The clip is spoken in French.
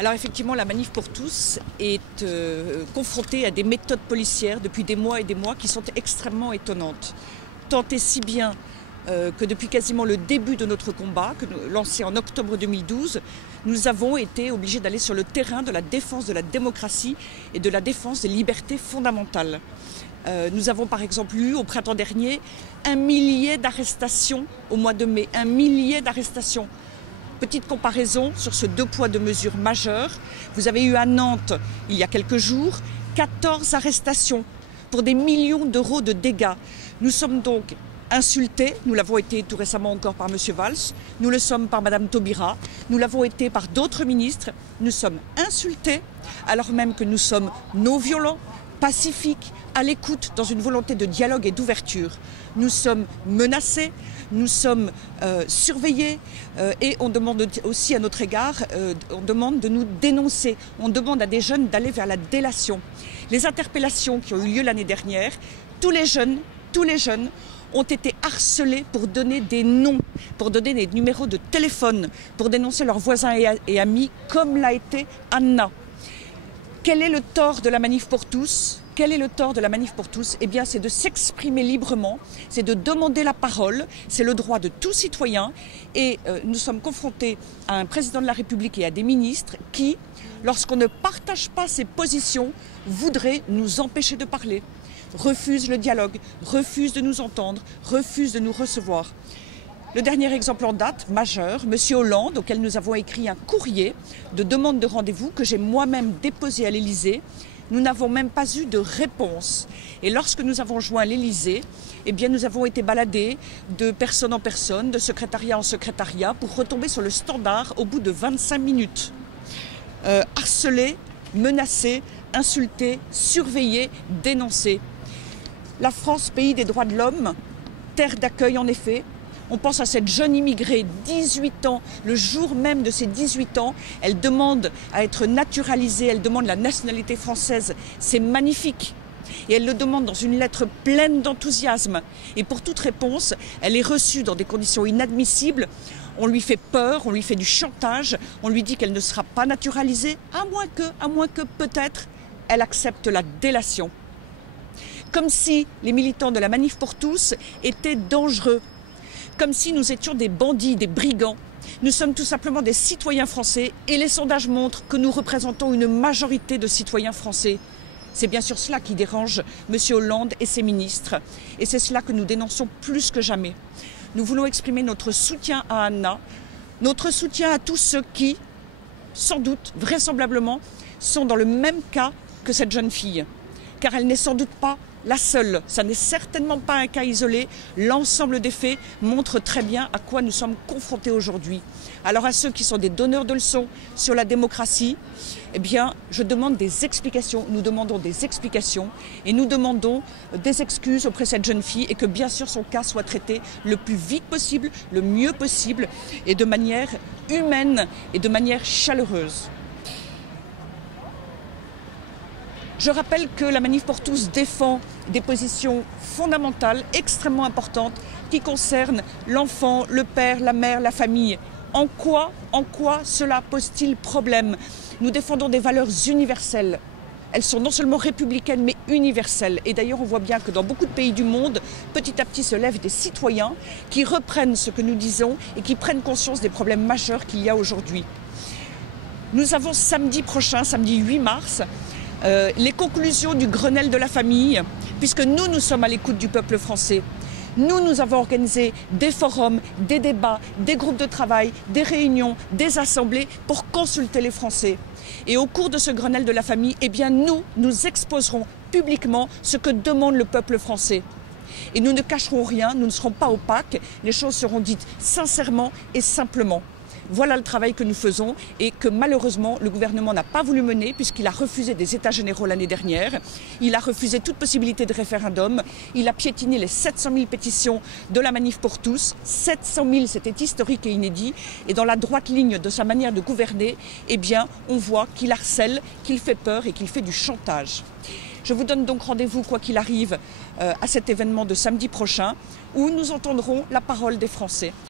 Alors effectivement, la Manif pour tous est confrontée à des méthodes policières depuis des mois et des mois qui sont extrêmement étonnantes. Tant et si bien que depuis quasiment le début de notre combat, lancé en octobre 2012, nous avons été obligés d'aller sur le terrain de la défense de la démocratie et de la défense des libertés fondamentales. Nous avons par exemple eu au printemps dernier 1 millier d'arrestations au mois de mai, 1 millier d'arrestations. Petite comparaison sur ce 2 poids 2 mesures majeur. Vous avez eu à Nantes, il y a quelques jours, 14 arrestations pour des millions d'euros de dégâts. Nous sommes donc insultés, nous l'avons été tout récemment encore par M. Valls, nous le sommes par Mme Taubira, nous l'avons été par d'autres ministres. Nous sommes insultés alors même que nous sommes non violents, pacifiques, à l'écoute, dans une volonté de dialogue et d'ouverture. Nous sommes menacés, nous sommes surveillés et on demande aussi à notre égard, on demande de nous dénoncer, on demande à des jeunes d'aller vers la délation. Les interpellations qui ont eu lieu l'année dernière, tous les jeunes ont été harcelés pour donner des noms, pour donner des numéros de téléphone, pour dénoncer leurs voisins et amis, comme l'a été Anna. Quel est le tort de la Manif pour tous ? Quel est le tort de la Manif pour tous ? Eh bien, c'est de s'exprimer librement, c'est de demander la parole, c'est le droit de tout citoyen. Et nous sommes confrontés à un président de la République et à des ministres qui, lorsqu'on ne partage pas ses positions, voudraient nous empêcher de parler, refusent le dialogue, refusent de nous entendre, refusent de nous recevoir. Le dernier exemple en date, majeur, M. Hollande, auquel nous avons écrit un courrier de demande de rendez-vous que j'ai moi-même déposé à l'Élysée. Nous n'avons même pas eu de réponse. Et lorsque nous avons joint l'Élysée, eh bien nous avons été baladés de personne en personne, de secrétariat en secrétariat, pour retomber sur le standard au bout de 25 minutes. Harcelés, menacés, insultés, surveillés, dénoncés. La France, pays des droits de l'homme, terre d'accueil en effet. On pense à cette jeune immigrée, 18 ans, le jour même de ses 18 ans, elle demande à être naturalisée, elle demande la nationalité française. C'est magnifique. Et elle le demande dans une lettre pleine d'enthousiasme. Et pour toute réponse, elle est reçue dans des conditions inadmissibles. On lui fait peur, on lui fait du chantage, on lui dit qu'elle ne sera pas naturalisée, à moins que peut-être, elle accepte la délation. Comme si les militants de la Manif pour tous étaient dangereux. Comme si nous étions des bandits, des brigands. Nous sommes tout simplement des citoyens français et les sondages montrent que nous représentons une majorité de citoyens français. C'est bien sûr cela qui dérange M. Hollande et ses ministres. Et c'est cela que nous dénonçons plus que jamais. Nous voulons exprimer notre soutien à Anna, notre soutien à tous ceux qui, sans doute, vraisemblablement, sont dans le même cas que cette jeune fille. Car elle n'est sans doute pas la seule, ça n'est certainement pas un cas isolé. L'ensemble des faits montre très bien à quoi nous sommes confrontés aujourd'hui. Alors à ceux qui sont des donneurs de leçons sur la démocratie, eh bien je demande des explications, nous demandons des explications et nous demandons des excuses auprès de cette jeune fille et que bien sûr son cas soit traité le plus vite possible, le mieux possible et de manière humaine et de manière chaleureuse. Je rappelle que la Manif pour tous défend des positions fondamentales, extrêmement importantes, qui concernent l'enfant, le père, la mère, la famille. En quoi cela pose-t-il problème? Nous défendons des valeurs universelles. Elles sont non seulement républicaines, mais universelles. Et d'ailleurs, on voit bien que dans beaucoup de pays du monde, petit à petit se lèvent des citoyens qui reprennent ce que nous disons et qui prennent conscience des problèmes majeurs qu'il y a aujourd'hui. Nous avons samedi prochain, samedi 8 mars, les conclusions du Grenelle de la famille, puisque nous sommes à l'écoute du peuple français. Nous avons organisé des forums, des débats, des groupes de travail, des réunions, des assemblées pour consulter les Français. Et au cours de ce Grenelle de la famille, eh bien nous exposerons publiquement ce que demande le peuple français. Et nous ne cacherons rien, nous ne serons pas opaques, les choses seront dites sincèrement et simplement. Voilà le travail que nous faisons et que malheureusement le gouvernement n'a pas voulu mener puisqu'il a refusé des états généraux l'année dernière. Il a refusé toute possibilité de référendum. Il a piétiné les 700 000 pétitions de la Manif pour tous. 700 000, c'était historique et inédit. Et dans la droite ligne de sa manière de gouverner, eh bien, on voit qu'il harcèle, qu'il fait peur et qu'il fait du chantage. Je vous donne donc rendez-vous, quoi qu'il arrive, à cet événement de samedi prochain où nous entendrons la parole des Français.